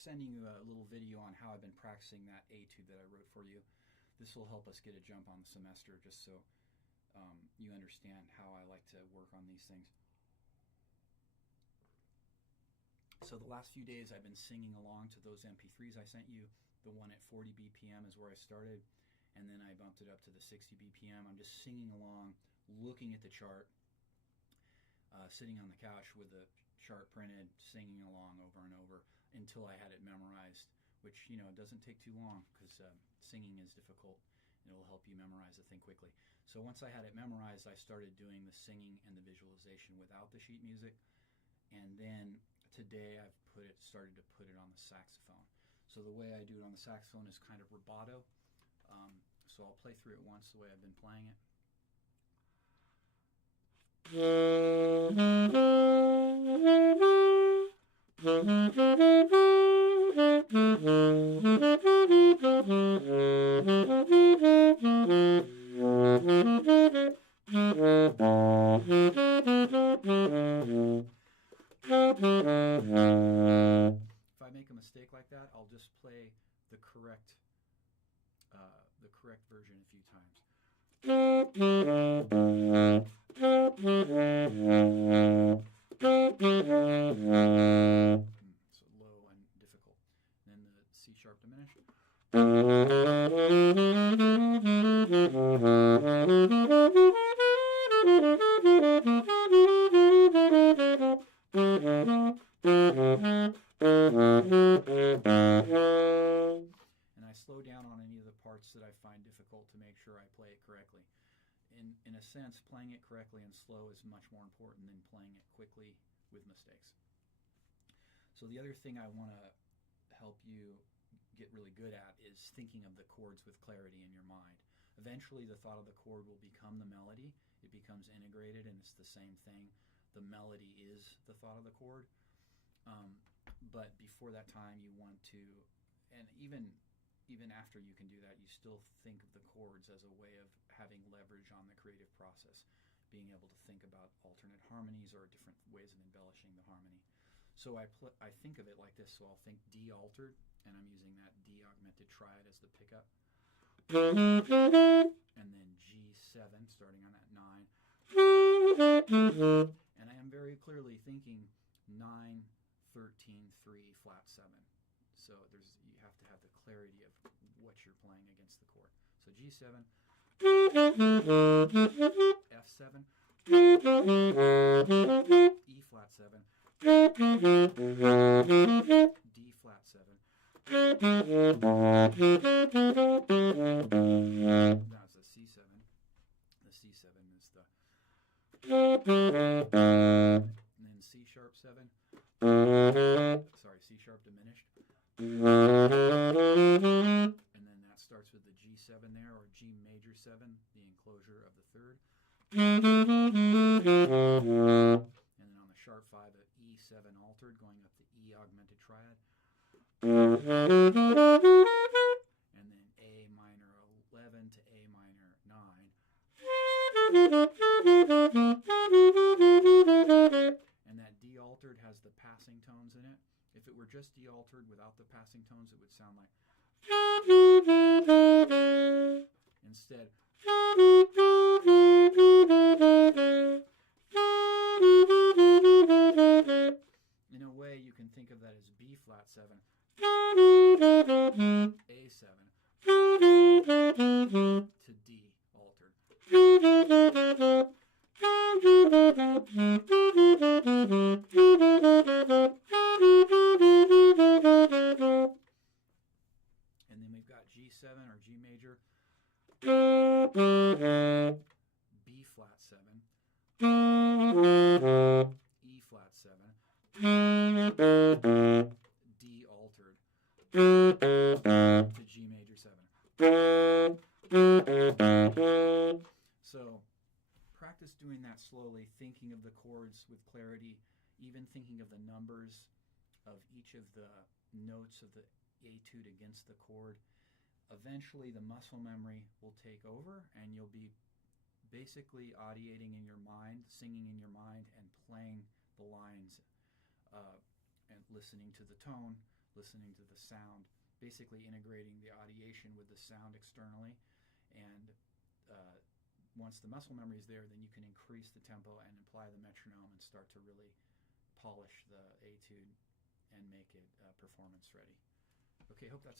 sending you a little video on how I've been practicing that etude that I wrote for you. This will help us get a jump on the semester, just so you understand how I like to work on these things. So the last few days I've been singing along to those MP3s I sent you. The one at 40 BPM is where I started, and then I bumped it up to the 60 BPM. I'm just singing along, looking at the chart, sitting on the couch with the chart printed, singing along over and over until I had it memorized, which, doesn't take too long because singing is difficult. It'll help you memorize the thing quickly. So once I had it memorized, I started doing the singing and the visualization without the sheet music. And then today I've started to put it on the saxophone. So the way I do it on the saxophone is kind of rubato. So I'll play through it once the way I've been playing it. If I make a mistake like that, I'll just play the correct version a few times. So low and difficult. And then the C sharp diminished. And I slow down on any of the parts that I find difficult to make sure I play it correctly. In a sense, playing it correctly and slow is much more important than playing it quickly with mistakes. So the other thing I want to help you get really good at is thinking of the chords with clarity in your mind. Eventually the thought of the chord will become the melody. It becomes integrated and it's the same thing. The melody is the thought of the chord. But before that time you want to, and even after you can do that, you still think of the chords as a way of having leverage on the creative process, being able to think about alternate harmonies or different ways of embellishing the harmony. So I think of it like this. So I'll think D altered, and I'm using that D augmented triad as the pickup. And then G7, starting on that 9. And I am very clearly thinking 9, 13, 3, flat 7. So you have to have the clarity of what you're playing against the chord. So G7, F7, E flat 7, D flat 7. That's the C7. The C7 is the, and then C sharp 7. Sorry, C sharp diminished. And then that starts with the G7 there, or G major 7, the enclosure of the third. And then on the sharp 5, an E7 altered, going up the E augmented triad. And then A minor 11 to A minor 9. And that D altered has the passing tones in it. If it were just D altered without the passing tones, it would sound like. Instead, in a way, you can think of that as B flat 7, A7 to D altered. And then we've got G7 or G major, B flat 7, E flat 7, D altered to G major 7. So practice doing that slowly, thinking of the chords with clarity, even thinking of the numbers of each of the notes of the etude against the chord. Eventually the muscle memory will take over and you'll be basically audiating in your mind, singing in your mind, and playing the lines and listening to the tone, listening to the sound, basically integrating the audiation with the sound externally. And once the muscle memory is there, then you can increase the tempo and apply the metronome and start to really polish the etude and make it performance ready. Okay, hope that's helpful.